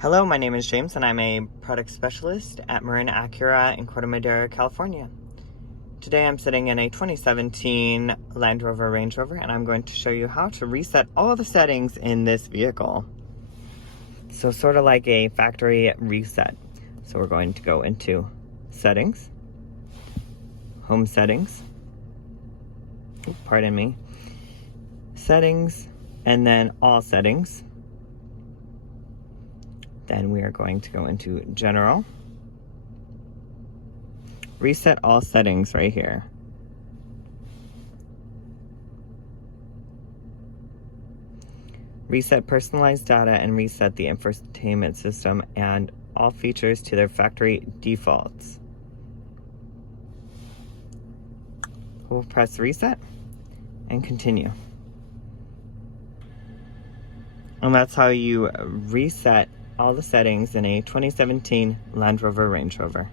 Hello, my name is James and I'm a product specialist at Marin Acura in Corte Madera, California. Today I'm sitting in a 2017 Land Rover Range Rover and I'm going to show you how to reset all the settings in this vehicle. So sort of like a factory reset. So we're going to go into Settings, Home Settings, pardon me, Settings, and then All Settings. Then we are going to go into General, reset all settings right here. Reset personalized data and reset the infotainment system and all features to their factory defaults. We'll press reset and continue. And that's how you reset all the settings in a 2017 Land Rover Range Rover.